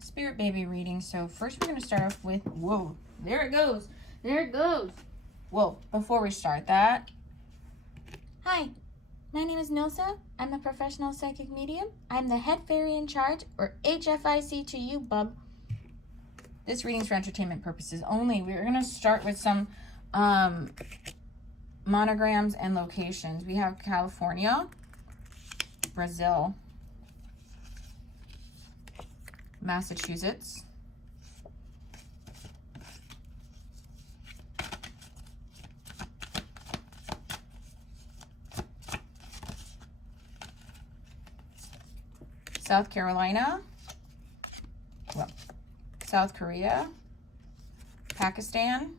spirit baby reading. So first we're going to start off with, whoa, there it goes. There it goes. Whoa, before we start that. Hi, my name is Nilsa. I'm a professional psychic medium. I'm the head fairy in charge, or HFIC to you, bub. This reading's for entertainment purposes only. We're going to start with some monograms and locations. We have California, Brazil, Massachusetts, South Carolina, well, South Korea, Pakistan,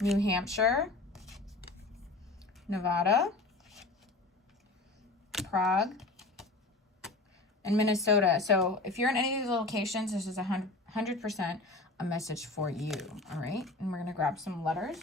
New Hampshire, Nevada, Prague, and Minnesota. So if you're in any of these locations, this is 100% a message for you. All right, and we're going to grab some letters.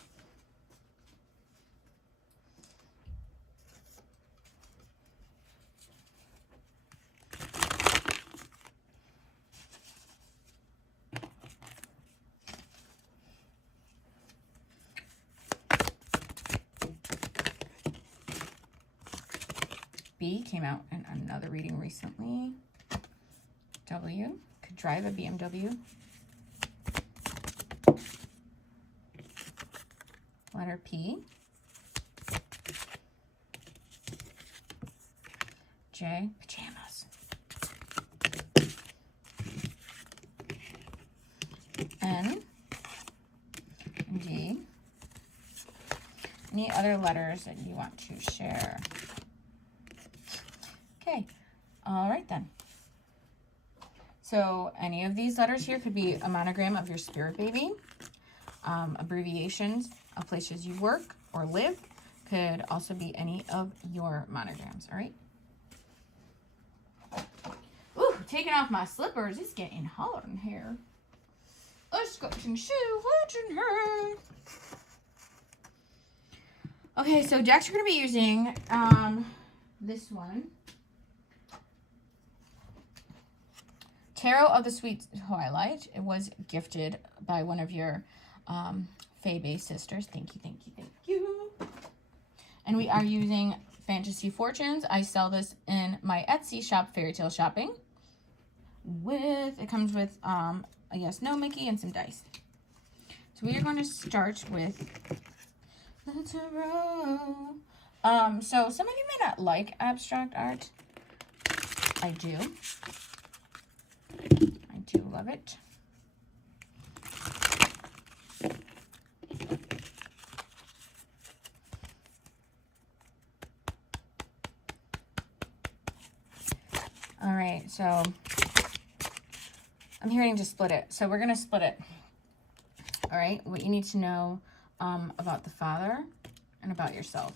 B came out in another reading recently. W could drive a BMW. Letter P. J, pajamas. N and D. Any other letters that you want to share? Okay, all right then. So any of these letters here could be a monogram of your spirit baby. Abbreviations of places you work or live could also be any of your monograms, all right? Ooh, taking off my slippers. It's getting hot in here. Let's go some shoes. What's in here? Okay, so decks are going to be using this one. Tarot of the Sweet Twilight. It was gifted by one of your Fae-based sisters. Thank you, thank you, thank you. And we are using Fantasy Fortunes. I sell this in my Etsy shop, Fairytale Shopping. It comes with a yes, no Mickey and some dice. So we are going to start with the tarot. So some of you may not like abstract art. I do. I do love it. All right, so I'm hearing to split it. So we're going to split it. All right, what you need to know about the father and about yourself.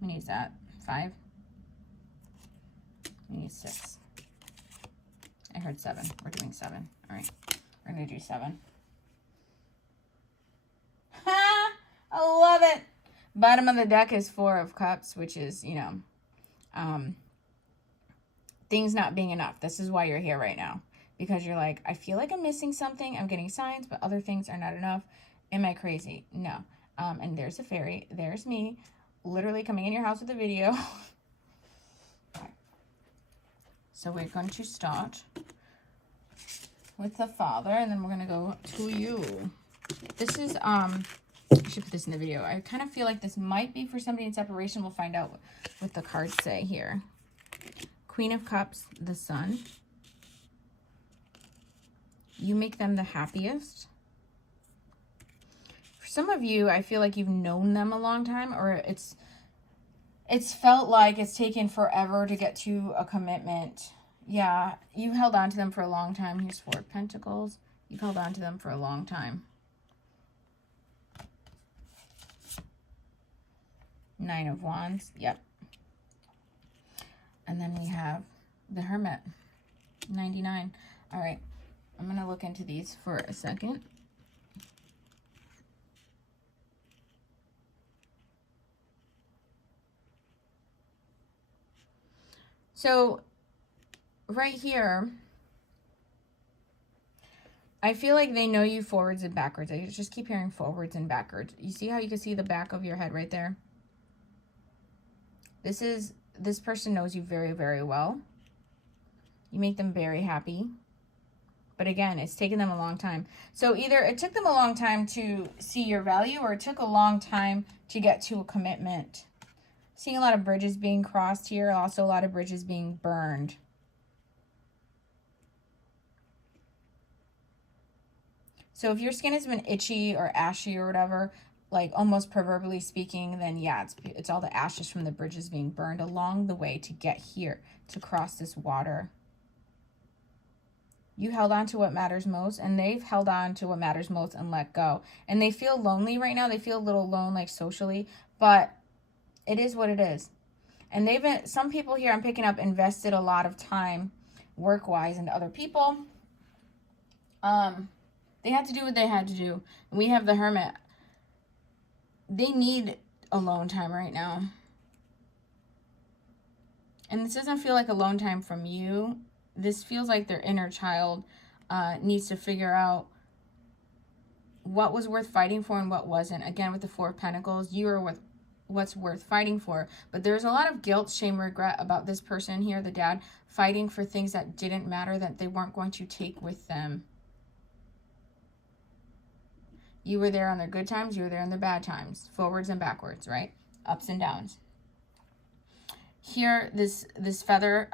We need that 5. We need 6. I heard 7. We're doing 7. All right, we're going to do 7. Ha! I love it. Bottom of the deck is 4 of Cups, which is, you know, things not being enough. This is why you're here right now. Because you're like, I feel like I'm missing something. I'm getting signs, but other things are not enough. Am I crazy? No. And there's a fairy. There's me. Literally coming in your house with a video. Okay. So we're going to start with the father, and then we're going to go to you. This is, I should put this in the video. I kind of feel like this might be for somebody in separation. We'll find out what the cards say here. Queen of Cups, the Sun. You make them the happiest. For some of you, I feel like you've known them a long time, or it's felt like it's taken forever to get to a commitment. Yeah, you held on to them for a long time. Here's 4 of Pentacles. You've held on to them for a long time. 9 of Wands. Yep. And then we have the Hermit. 99. All right. I'm going to look into these for a second. So right here, I feel like they know you forwards and backwards. I just keep hearing forwards and backwards. You see how you can see the back of your head right there? This person knows you very, very well. You make them very happy. But again, it's taken them a long time. So either it took them a long time to see your value, or it took a long time to get to a commitment. Seeing a lot of bridges being crossed here. Also a lot of bridges being burned. So if your skin has been itchy or ashy or whatever, like almost proverbially speaking, then yeah, it's all the ashes from the bridges being burned along the way to get here, to cross this water. You held on to what matters most, and they've held on to what matters most and let go. And they feel lonely right now. They feel a little alone, like socially, but it is what it is. And they've been, some people here I'm picking up invested a lot of time work-wise into other people. They had to do what they had to do. And we have the Hermit. They need alone time right now. And this doesn't feel like alone time from you. This feels like their inner child needs to figure out what was worth fighting for and what wasn't. Again, with the Four of Pentacles, you are with what's worth fighting for. But there's a lot of guilt, shame, regret about this person here, the dad, fighting for things that didn't matter, that they weren't going to take with them. You were there on their good times, you were there on their bad times, forwards and backwards, right? Ups and downs. Here, this feather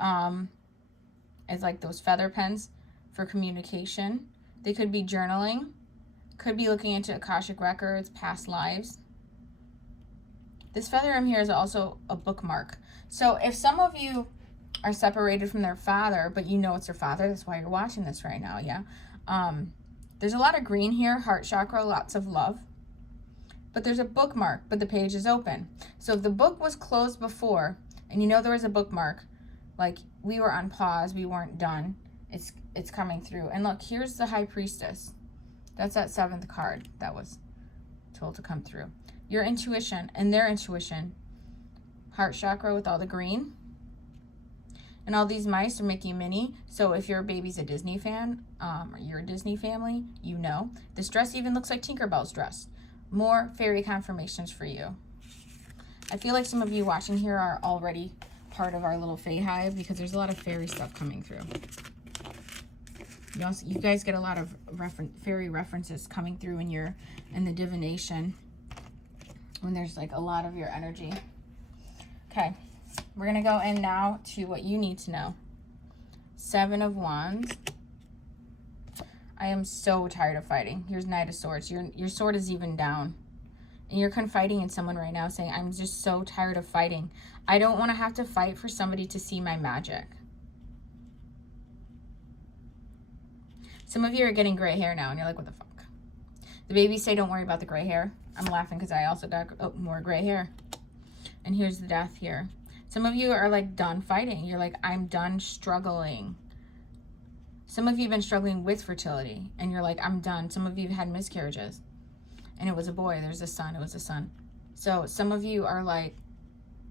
is like those feather pens for communication. They could be journaling, could be looking into Akashic records, past lives. This feather in here is also a bookmark. So if some of you are separated from their father, but you know it's their father, that's why you're watching this right now, yeah? There's a lot of green here, heart chakra, lots of love. But there's a bookmark, but the page is open. So if the book was closed before, and you know there was a bookmark, like we were on pause, we weren't done, it's coming through. And look, here's the High Priestess. That's that 7th card that was told to come through. Your intuition and their intuition. Heart chakra with all the green. And all these mice are Mickey and Minnie. So if your baby's a Disney fan, or you're a Disney family, you know. This dress even looks like Tinkerbell's dress. More fairy confirmations for you. I feel like some of you watching here are already part of our little Fae hive, because there's a lot of fairy stuff coming through. You guys get a lot of fairy references coming through in the divination when there's like a lot of your energy. Okay. We're going to go in now to what you need to know. 7 of Wands. I am so tired of fighting. Here's Knight of Swords. Your sword is even down. And you're confiding in someone right now saying, I'm just so tired of fighting. I don't want to have to fight for somebody to see my magic. Some of you are getting gray hair now and you're like, what the fuck? The babies say, don't worry about the gray hair. I'm laughing because I also got more gray hair. And here's the Death here. Some of you are like done fighting. You're like, I'm done struggling. Some of you have been struggling with fertility and you're like, I'm done. Some of you have had miscarriages and it was a boy. There's a son. It was a son. So some of you are like,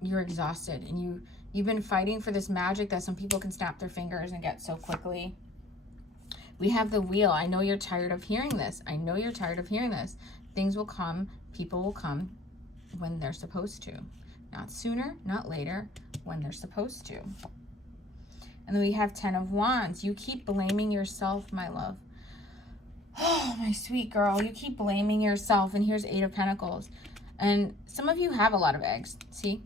you're exhausted and you've been fighting for this magic that some people can snap their fingers and get so quickly. We have the Wheel. I know you're tired of hearing this. I know you're tired of hearing this. Things will come. People will come when they're supposed to. Not sooner, not later, when they're supposed to. And then we have 10 of Wands. You keep blaming yourself, my love. Oh, my sweet girl. You keep blaming yourself. And here's 8 of Pentacles. And some of you have a lot of eggs. See?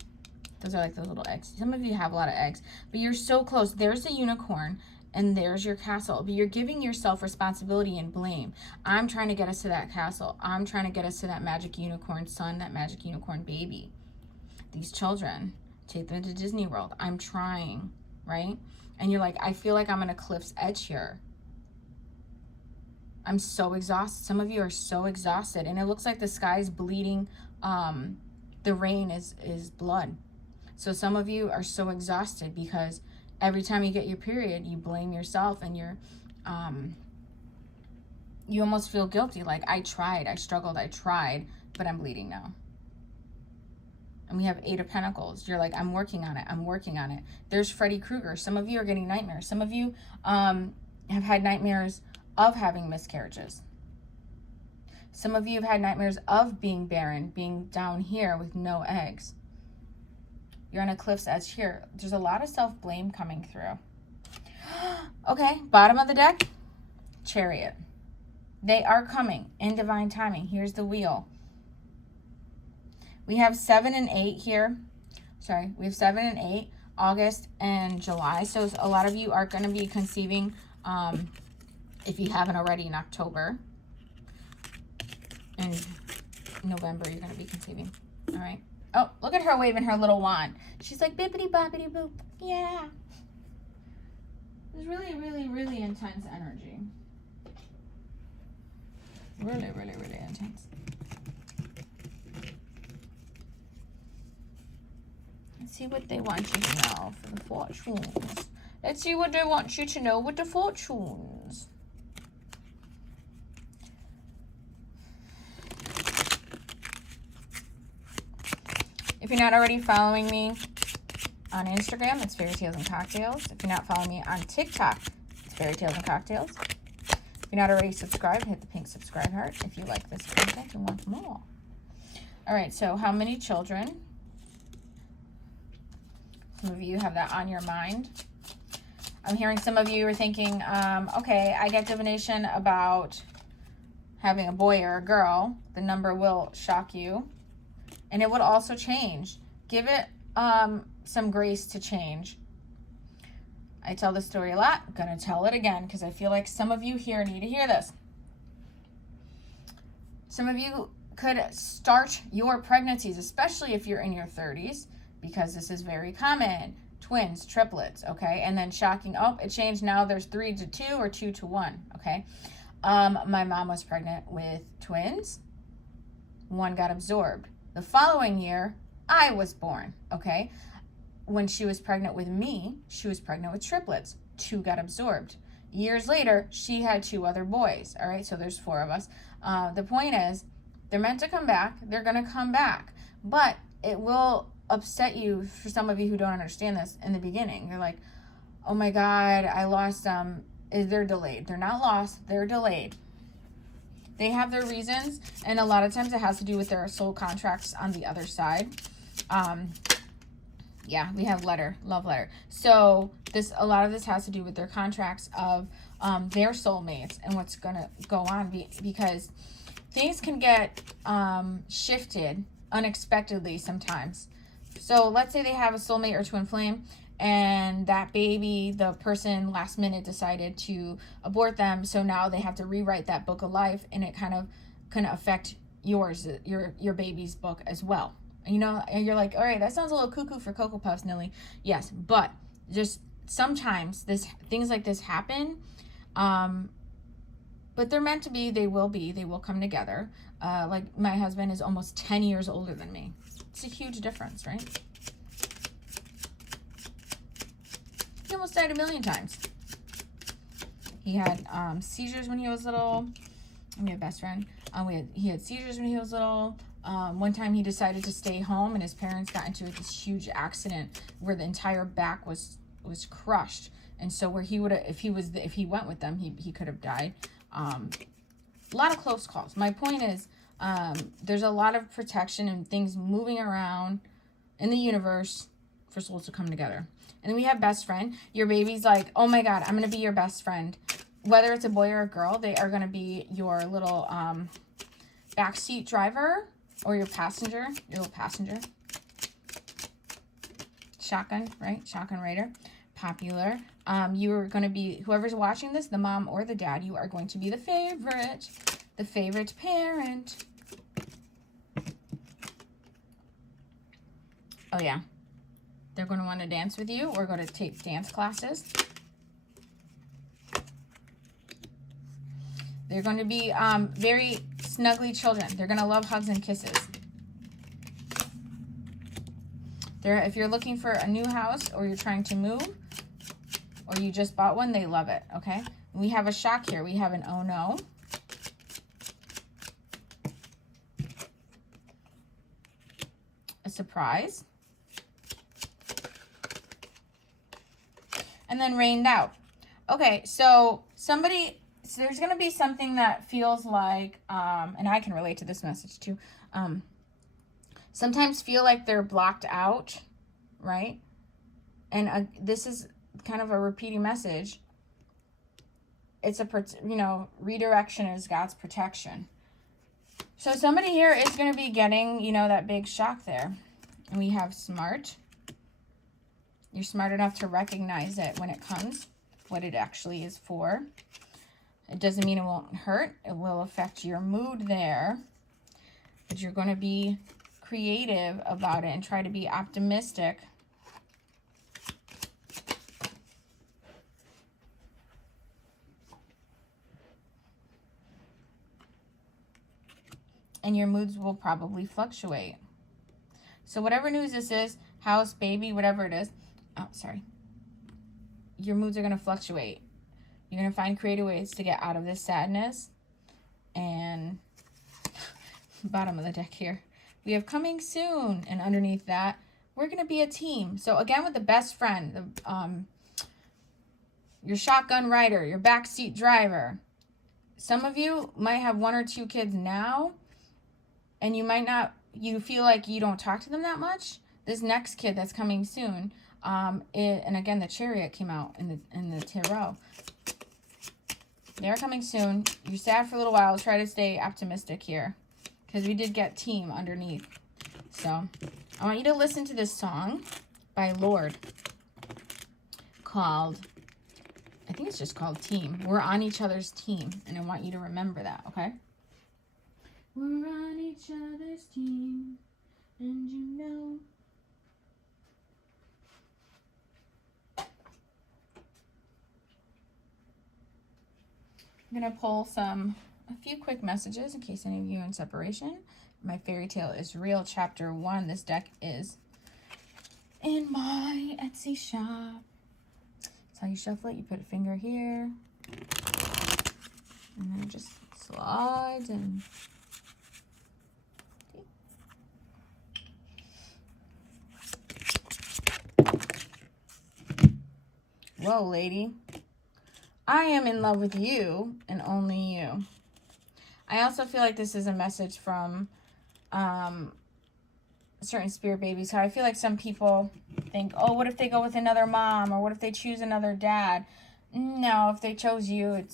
Those are like those little eggs. Some of you have a lot of eggs. But you're so close. There's the unicorn. And there's your castle. But you're giving yourself responsibility and blame. I'm trying to get us to that castle. I'm trying to get us to that magic unicorn son, that magic unicorn baby. These children, take them to Disney World. I'm trying, right? And you're like, I feel like I'm on a cliff's edge here. I'm so exhausted. Some of you are so exhausted. And it looks like the sky's bleeding. The rain is blood. So some of you are so exhausted because every time you get your period, you blame yourself and you almost feel guilty. Like, I tried, I struggled, I tried, but I'm bleeding now. And we have 8 of Pentacles. You're like, I'm working on it. I'm working on it. There's Freddy Krueger. Some of you are getting nightmares. Some of you have had nightmares of having miscarriages. Some of you have had nightmares of being barren, being down here with no eggs. You're on a cliff's edge here. There's a lot of self-blame coming through. Okay, bottom of the deck, Chariot. They are coming in divine timing. Here's the wheel. We have 7 and 8 here. Sorry, we have 7 and 8, August and July. So a lot of you are going to be conceiving, if you haven't already, in October. In November, you're going to be conceiving. All right. Oh, look at her waving her little wand. She's like, bibbidi bobbidi boop. Yeah. It's really, really, really intense energy. Really, really, really intense. Let's see what they want you to know for the fortunes. Let's see what they want you to know with the fortunes. If you're not already following me on Instagram, it's Fairy Tales and Cocktails. If you're not following me on TikTok, it's Fairy Tales and Cocktails. If you're not already subscribed, hit the pink subscribe heart if you like this content and want more. All right, so how many children? Some of you have that on your mind. I'm hearing some of you are thinking, okay, I get divination about having a boy or a girl. The number will shock you. And it would also change. Give it some grace to change. I tell this story a lot. I'm going to tell it again because I feel like some of you here need to hear this. Some of you could start your pregnancies, especially if you're in your 30s, because this is very common. Twins, triplets, okay? And then shocking, oh, it changed. Now there's 3 to 2 or 2 to 1, okay? My mom was pregnant with twins. One got absorbed. The following year, I was born, okay? When she was pregnant with me, she was pregnant with triplets. 2 got absorbed. Years later, she had 2 other boys, all right? So there's 4 of us. The point is, they're meant to come back. They're going to come back. But it will upset you, for some of you who don't understand this, in the beginning. You're like, oh my God, I lost them. They're delayed. They're not lost. They're delayed. They have their reasons, and a lot of times it has to do with their soul contracts on the other side. Yeah, we have love letter. So a lot of this has to do with their contracts of their soulmates and what's going to go on, because things can get shifted unexpectedly sometimes. So let's say they have a soulmate or twin flame, and that baby, the person last minute decided to abort them. So now they have to rewrite that book of life, and it kind of can affect yours, your baby's book as well. You know, and you're like, all right, that sounds a little cuckoo for Cocoa Puffs, Nilly. Yes, but just sometimes things like this happen. But they're meant to be. They will come together. Like my husband is almost 10 years older than me. It's a huge difference, right? He almost died 1,000,000 times. He had seizures when he was little. We have best friend. He had seizures when he was little. One time he decided to stay home, and his parents got into this huge accident where the entire back was crushed. And so where he would have, if he went with them, he could have died. A lot of close calls. My point is, there's a lot of protection and things moving around in the universe for souls to come together. And then we have best friend. Your baby's like, oh my God, I'm going to be your best friend. Whether it's a boy or a girl, they are going to be your little backseat driver or your little passenger. Shotgun, right? Shotgun rider. Popular. You're going to be, whoever's watching this, the mom or the dad, you are going to be the favorite parent. Oh yeah. They're going to want to dance with you or go to take dance classes. They're going to be very snuggly children. They're going to love hugs and kisses. If you're looking for a new house, or you're trying to move, or you just bought one, they love it, okay? We have a shock here. We have an oh no. a surprise. And then rained out. Okay, so there's going to be something that feels like, and I can relate to this message too, sometimes feel like they're blocked out, right? And this is kind of a repeating message. It's redirection is God's protection. So somebody here is going to be getting, that big shock there. And we have smart. You're smart enough to recognize it when it comes, what it actually is for. It doesn't mean it won't hurt. It will affect your mood there. But you're going to be creative about it and try to be optimistic. And your moods will probably fluctuate. So whatever news this is, house, baby, whatever it is, your moods are going to fluctuate. You're going to find creative ways to get out of this sadness. And bottom of the deck here, we have coming soon. And underneath that, we're going to be a team. So again, with the best friend, your shotgun rider, your backseat driver. Some of you might have 1 or 2 kids now, and you feel like you don't talk to them that much. This next kid that's coming soon, and again, the Chariot came out in the tarot. They're coming soon. You're sad for a little while. Try to stay optimistic here, because we did get team underneath. So I want you to listen to this song by Lorde called, I think it's just called Team. We're on each other's team, and I want you to remember that, okay? We're on each other's team, and you know. I'm going to pull a few quick messages in case any of you are in separation. My Fairy Tale is Real, Chapter 1. This deck is in my Etsy shop. That's how you shuffle it. You put a finger here. And then it just slides in. Whoa, lady. I am in love with you and only you. I also feel like this is a message from certain spirit babies. How I feel like some people think, oh, what if they go with another mom? Or what if they choose another dad? No, if they chose you,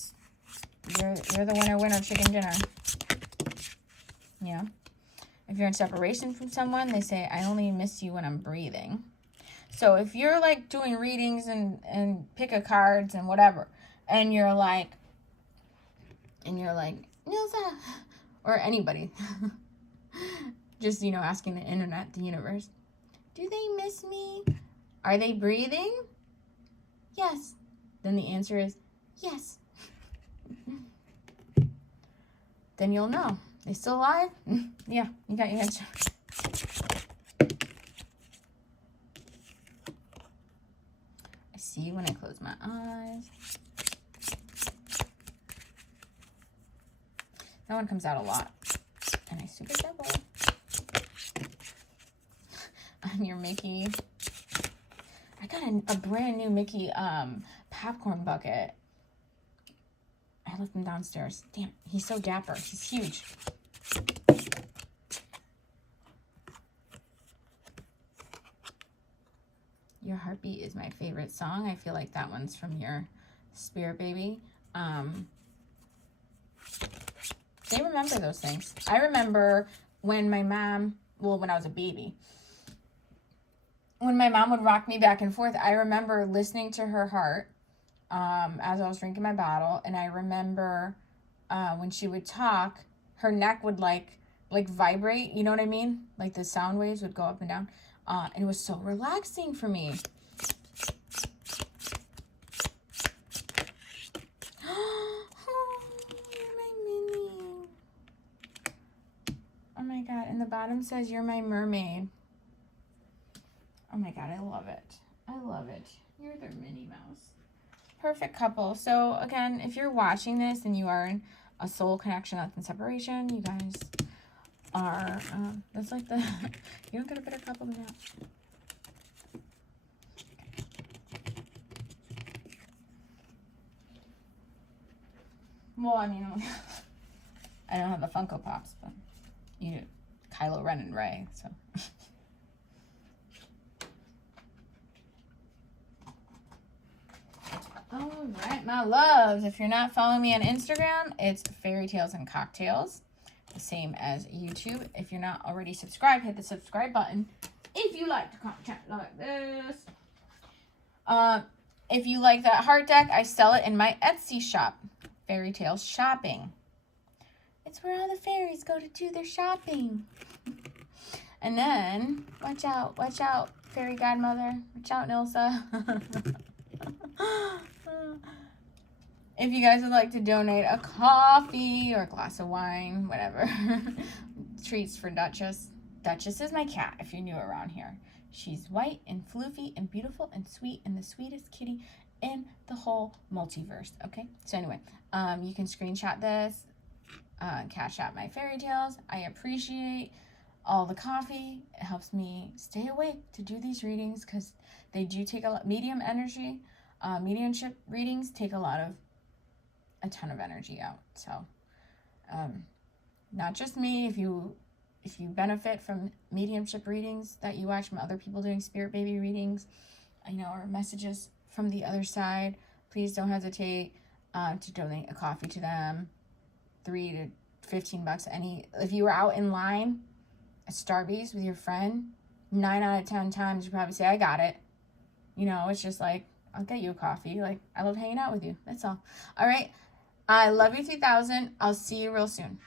you're the winner, chicken dinner. Yeah. If you're in separation from someone, they say, I only miss you when I'm breathing. So if you're like doing readings and pick a cards and whatever, and you're like, Nilsa, or anybody, just, asking the internet, the universe, do they miss me? Are they breathing? Yes. Then the answer is yes. Then you'll know. They still alive? Yeah, you got your answer. I see when I close my eyes. That one comes out a lot. And I super double. On your Mickey. I got a brand new Mickey popcorn bucket. I left him downstairs. Damn, he's so dapper. He's huge. Your Heartbeat is my favorite song. I feel like that one's from your spirit baby. They remember those things. I remember when my mom, when I was a baby, when my mom would rock me back and forth, I remember listening to her heart as I was drinking my bottle. And I remember when she would talk, her neck would like vibrate. You know what I mean? Like the sound waves would go up and down. And it was so relaxing for me. Oh my God, and the bottom says, you're my mermaid. Oh my God, I love it. I love it. You're their Minnie Mouse. Perfect couple. So again, if you're watching this and you are in a soul connection, that's in separation, you guys, are, that's like the, you don't get a better cup of that. Well, I mean, I don't have the Funko Pops, but you do. Kylo Ren and Rey, so. All right, my loves. If you're not following me on Instagram, it's Fairytales and Cocktails, the same as YouTube. If you're not already subscribed, hit the subscribe button. If you like the content like this. If you like that heart deck, I sell it in my Etsy shop, Fairytale Shopping. It's where all the fairies go to do their shopping. And then, watch out, fairy godmother. Watch out, Nilsa. If you guys would like to donate a coffee or a glass of wine, whatever. Treats for Duchess. Duchess is my cat, if you're new around here. She's white and floofy and beautiful and sweet and the sweetest kitty in the whole multiverse, okay? So anyway, you can screenshot this, cash out my fairy tales. I appreciate all the coffee. It helps me stay awake to do these readings because they do take a lot, medium energy. Mediumship readings take a ton of energy out. So, not just me. If you benefit from mediumship readings that you watch from other people doing spirit baby readings, or messages from the other side, please don't hesitate to donate a coffee to them. $3 to $15. If you were out in line at Starbucks with your friend, 9 out of 10 times you probably say, I got it. It's just like, I'll get you a coffee. Like, I love hanging out with you. That's all. All right. I love you 3000. I'll see you real soon.